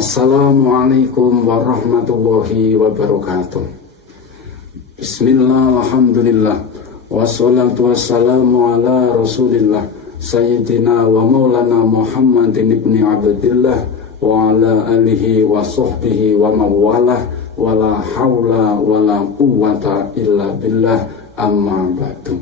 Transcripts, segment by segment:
Assalamualaikum warahmatullahi wabarakatuh. Bismillah, alhamdulillah, wassalatu wassalamu ala rasulillah Sayyidina wa maulana Muhammadin ibni Abdillah wa ala alihi wa sahbihi wa mawalah wa la hawla wa la quwwata illa billah, amma ba'du.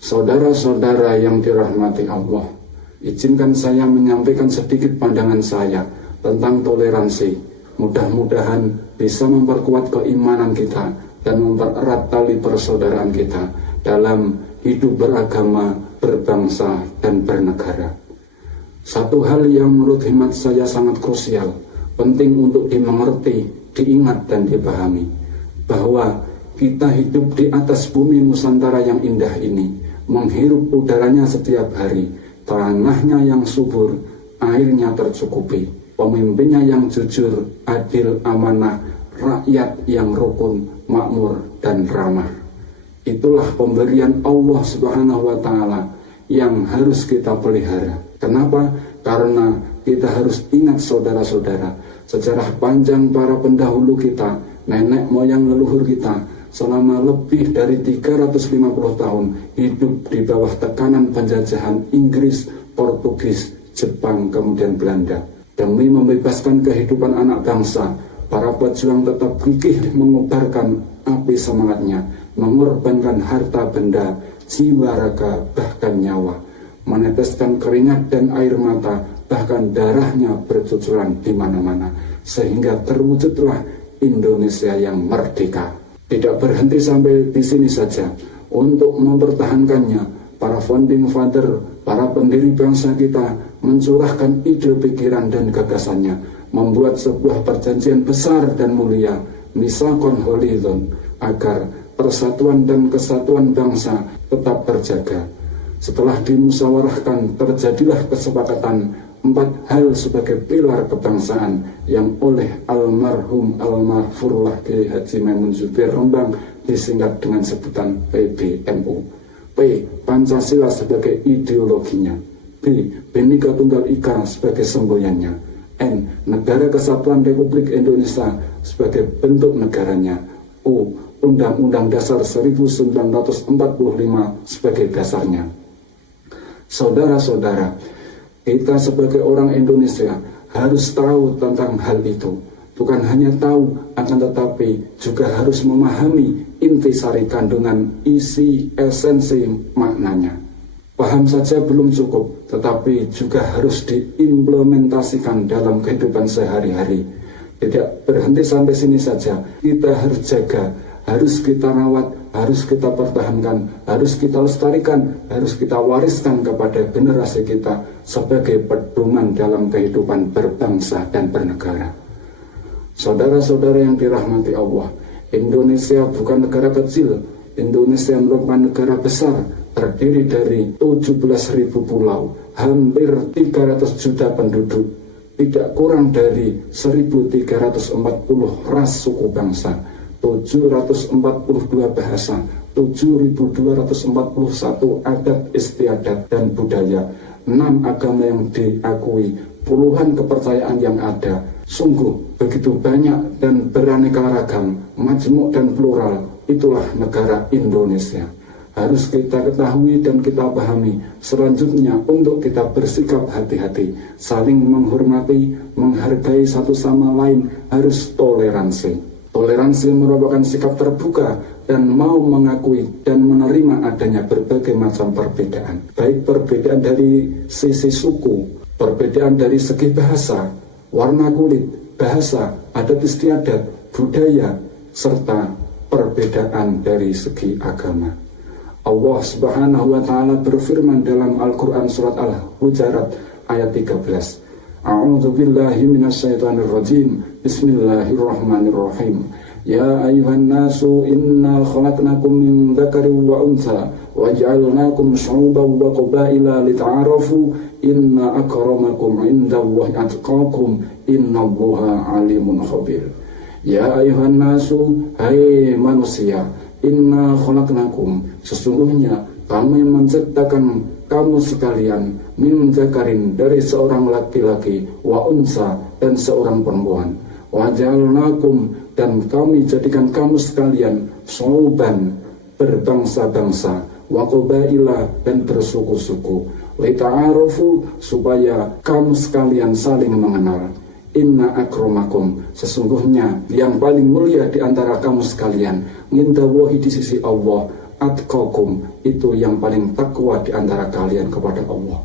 Saudara-saudara yang dirahmati Allah, izinkan saya menyampaikan sedikit pandangan saya tentang toleransi. Mudah-mudahan bisa memperkuat keimanan kita dan mempererat tali persaudaraan kita dalam hidup beragama, berbangsa, dan bernegara. Satu hal yang menurut hemat saya sangat krusial, penting untuk dimengerti, diingat, dan dipahami, bahwa kita hidup di atas bumi Nusantara yang indah ini, menghirup udaranya setiap hari, tanahnya yang subur, airnya tercukupi, pemimpinnya yang jujur, adil, amanah, rakyat yang rukun, makmur, dan ramah. Itulah pemberian Allah Subhanahu wa Ta'ala yang harus kita pelihara. Kenapa? Karena kita harus ingat, saudara-saudara, sejarah panjang para pendahulu kita, nenek moyang leluhur kita, selama lebih dari 350 tahun hidup di bawah tekanan penjajahan Inggris, Portugis, Jepang, kemudian Belanda. Demi membebaskan kehidupan anak bangsa, para pejuang tetap gigih mengobarkan api semangatnya, mengorbankan harta benda, jiwa raga, bahkan nyawa, meneteskan keringat dan air mata, bahkan darahnya bercucuran di mana-mana, sehingga terwujudlah Indonesia yang merdeka. Tidak berhenti sampai di sini saja. Untuk mempertahankannya, para founding father, para pendiri bangsa kita mencurahkan ide, pikiran, dan gagasannya, membuat sebuah perjanjian besar dan mulia, Misakon Holidon, agar persatuan dan kesatuan bangsa tetap terjaga. Setelah dimusyawarahkan, terjadilah kesepakatan 4 hal sebagai pilar kebangsaan yang oleh almarhum almarfurlah Kiai Haji Maimun Zubir Rembang disingkat dengan sebutan PBNU. P. Pancasila sebagai ideologinya. B. Bhinneka Tunggal Ika sebagai semboyannya. N. Negara Kesatuan Republik Indonesia sebagai bentuk negaranya. U. Undang-Undang Dasar 1945 sebagai dasarnya. Saudara-saudara, kita sebagai orang Indonesia harus tahu tentang hal itu. Bukan hanya tahu, akan tetapi juga harus memahami intisari kandungan, isi, esensi maknanya. Paham saja belum cukup, tetapi juga harus diimplementasikan dalam kehidupan sehari-hari. Tidak berhenti sampai sini saja, kita harus jaga, harus kita rawat, harus kita pertahankan, harus kita lestarikan, harus kita wariskan kepada generasi kita sebagai pedoman dalam kehidupan berbangsa dan bernegara. Saudara-saudara yang dirahmati Allah, Indonesia bukan negara kecil. Indonesia merupakan negara besar, terdiri dari 17.000 pulau, hampir 300 juta penduduk, tidak kurang dari 1.340 ras suku bangsa, 742 bahasa, 7.241 adat istiadat dan budaya, 6 agama yang diakui, puluhan kepercayaan yang ada. Sungguh begitu banyak dan beraneka ragam, majmuk dan plural. Itulah negara Indonesia. Harus kita ketahui dan kita pahami. Selanjutnya, untuk kita bersikap hati-hati, saling menghormati, menghargai satu sama lain, harus toleransi. Toleransi merupakan sikap terbuka dan mau mengakui dan menerima adanya berbagai macam perbedaan, baik perbedaan dari sisi suku, perbedaan dari segi bahasa, warna kulit, bahasa, adat istiadat, budaya, serta perbedaan dari segi agama. Allah Subhanahu wa Ta'ala berfirman dalam Al-Quran surat Al-Hujarat ayat 13. A'udzu billahi minasyaitonir rajim. Bismillahirrahmanirrahim. Ya ayuhan nasu inna khalaqnakum min dzakarin wa untha wa ja'alnakum syu'uban wa qabaila lita'arafu inna akramakum 'indallahi atqakum innallaha 'alimun khabir. Ya ayuhan nasu, hai manusia, inna khalaqnakum, sesungguhnya kami menciptakan kamu sekalian min zakarin dari seorang laki-laki wa unsa dan seorang perempuan wa ja'alnakum dan kami jadikan kamu sekalian syu'uban berbangsa-bangsa wa qabaila dan bersuku-suku lita'arufu supaya kamu sekalian saling mengenal. Inna akramakum sesungguhnya yang paling mulia di antara kamu sekalian indallahi di sisi Allah atqakum itu yang paling takwa di antara kalian kepada Allah.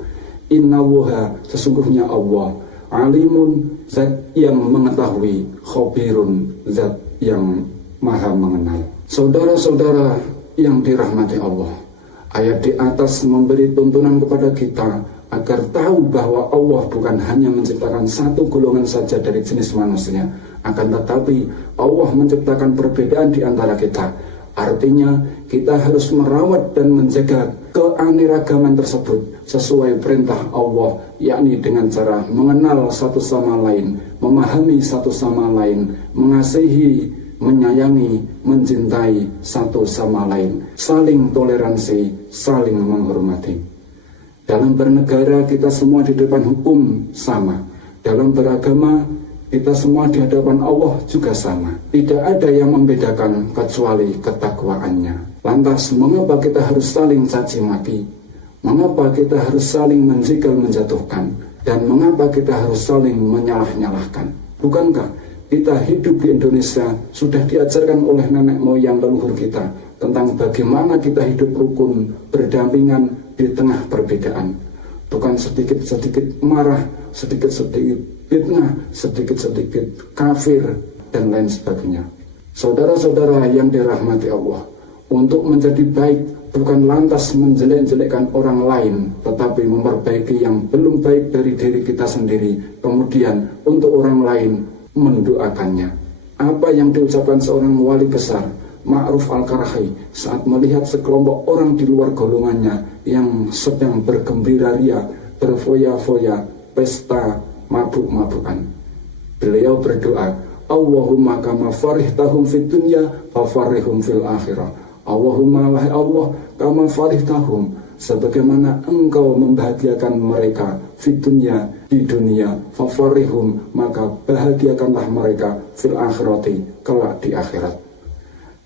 Innallaha sesungguhnya Allah alimun zat yang mengetahui, khabirun zat yang maha mengenal. Saudara-saudara yang dirahmati Allah, ayat di atas memberi tuntunan kepada kita agar tahu bahwa Allah bukan hanya menciptakan satu golongan saja dari jenis manusia, akan tetapi Allah menciptakan perbedaan di antara kita. Artinya kita harus merawat dan menjaga keanekaragaman tersebut sesuai perintah Allah, yakni dengan cara mengenal satu sama lain, memahami satu sama lain, mengasihi, menyayangi, mencintai satu sama lain, saling toleransi, saling menghormati. Dalam bernegara kita semua di depan hukum sama. Dalam beragama kita semua di hadapan Allah juga sama. Tidak ada yang membedakan kecuali ketakwaannya. Lantas mengapa kita harus saling caci maki? Mengapa kita harus saling menjegal menjatuhkan? Dan mengapa kita harus saling menyalah-nyalahkan? Bukankah kita hidup di Indonesia sudah diajarkan oleh nenek moyang leluhur kita tentang bagaimana kita hidup rukun, berdampingan di tengah perbedaan. Bukan sedikit-sedikit marah, sedikit-sedikit fitnah, sedikit-sedikit kafir, dan lain sebagainya. Saudara-saudara yang dirahmati Allah, untuk menjadi baik bukan lantas menjelek-jelekkan orang lain, tetapi memperbaiki yang belum baik dari diri kita sendiri, kemudian untuk orang lain mendoakannya. Apa yang diucapkan seorang wali besar, Ma'ruf Al-Karahi, saat melihat sekelompok orang di luar golongannya yang sedang bergembira ria, berfoya-foya, pesta mabuk-mabukan, beliau berdoa, Allahumma kama farihtahum fid dunya fafarihum fil akhirah. Allahumma wahai Allah, kama farihtahum sebagaimana engkau membahagiakan mereka fid dunya di dunia, fafarihum maka bahagiakanlah mereka fil akhirati kelak di akhirat.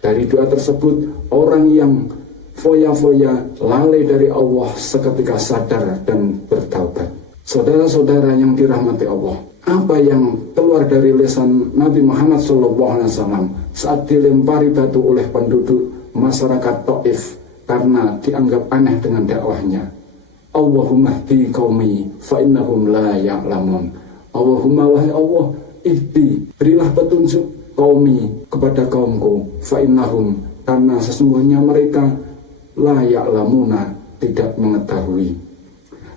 Dari doa tersebut, orang yang foya-foya lalai dari Allah seketika sadar dan bertaubat. Saudara-saudara yang dirahmati Allah, apa yang keluar dari lisan Nabi Muhammad SAW saat dilempari batu oleh penduduk masyarakat Taif karena dianggap aneh dengan dakwahnya? Allahumma hdi qaumi fa innahum la ya'lamun. Allahumma wahai Allah, ihdi, berilah petunjuk qaumi kepada kaumku fa innahum karena sesungguhnya mereka la ya'lamuna tidak mengetahui.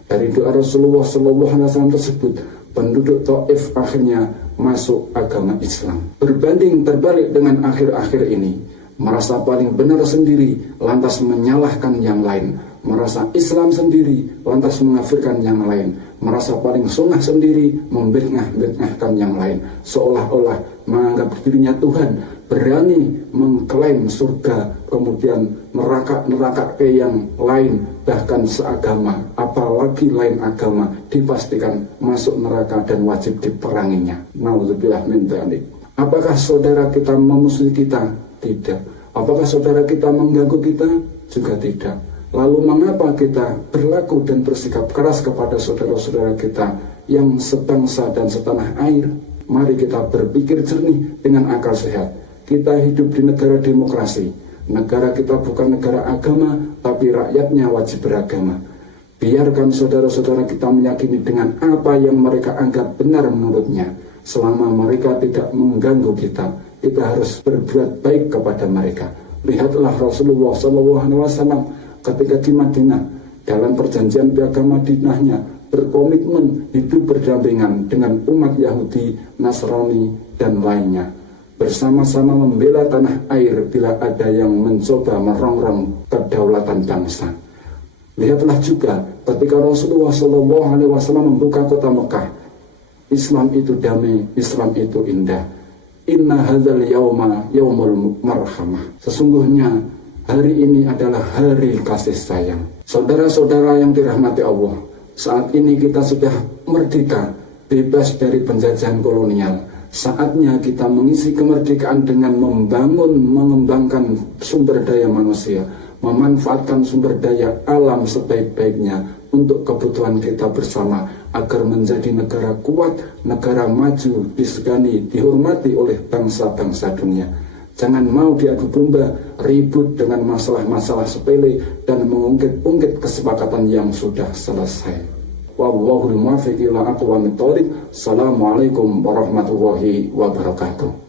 Dari doa Rasulullah SAW tersebut, penduduk Taif akhirnya masuk agama Islam. Berbanding terbalik dengan akhir-akhir ini, merasa paling benar sendiri lantas menyalahkan yang lain, merasa Islam sendiri lantas mengafirkan yang lain, merasa paling sunnah sendiri membid'ah-bid'ahkan yang lain, seolah-olah menganggap dirinya Tuhan, berani mengklaim surga, kemudian neraka ke yang lain, bahkan seagama, apalagi lain agama, dipastikan masuk neraka dan wajib diperanginya. Nauzubillah min dzalik. Apakah saudara kita memusuhi kita? Tidak. Apakah saudara kita mengganggu kita? Juga tidak. Lalu mengapa kita berlaku dan bersikap keras kepada saudara-saudara kita yang sebangsa dan setanah air? Mari kita berpikir jernih dengan akal sehat. Kita hidup di negara demokrasi. Negara kita bukan negara agama, tapi rakyatnya wajib beragama. Biarkan saudara-saudara kita meyakini dengan apa yang mereka anggap benar menurutnya. Selama mereka tidak mengganggu kita, kita harus berbuat baik kepada mereka. Lihatlah Rasulullah SAW ketika di Madinah, dalam perjanjian piagam Madinahnya, berkomitmen hidup berdampingan dengan umat Yahudi, Nasrani, dan lainnya, bersama-sama membela tanah air bila ada yang mencoba merongrong kedaulatan bangsa. Lihatlah juga ketika Rasulullah SAW membuka kota Mekah, Islam itu damai, Islam itu indah. Inna hadzal yauma yaumul marhamah. Sesungguhnya Hari ini adalah hari kasih sayang. Saudara-saudara yang dirahmati Allah, saat ini kita sudah merdeka, bebas dari penjajahan kolonial. Saatnya kita mengisi kemerdekaan dengan mengembangkan sumber daya manusia, memanfaatkan sumber daya alam sebaik-baiknya untuk kebutuhan kita bersama, agar menjadi negara kuat, negara maju, disegani, dihormati oleh bangsa-bangsa dunia. Jangan mau diadu domba, ribut dengan masalah-masalah sepele, dan mengungkit-ungkit kesepakatan yang sudah selesai. Wallahul muwaffiq ila aqwamit thoriq. Assalamualaikum warahmatullahi wabarakatuh.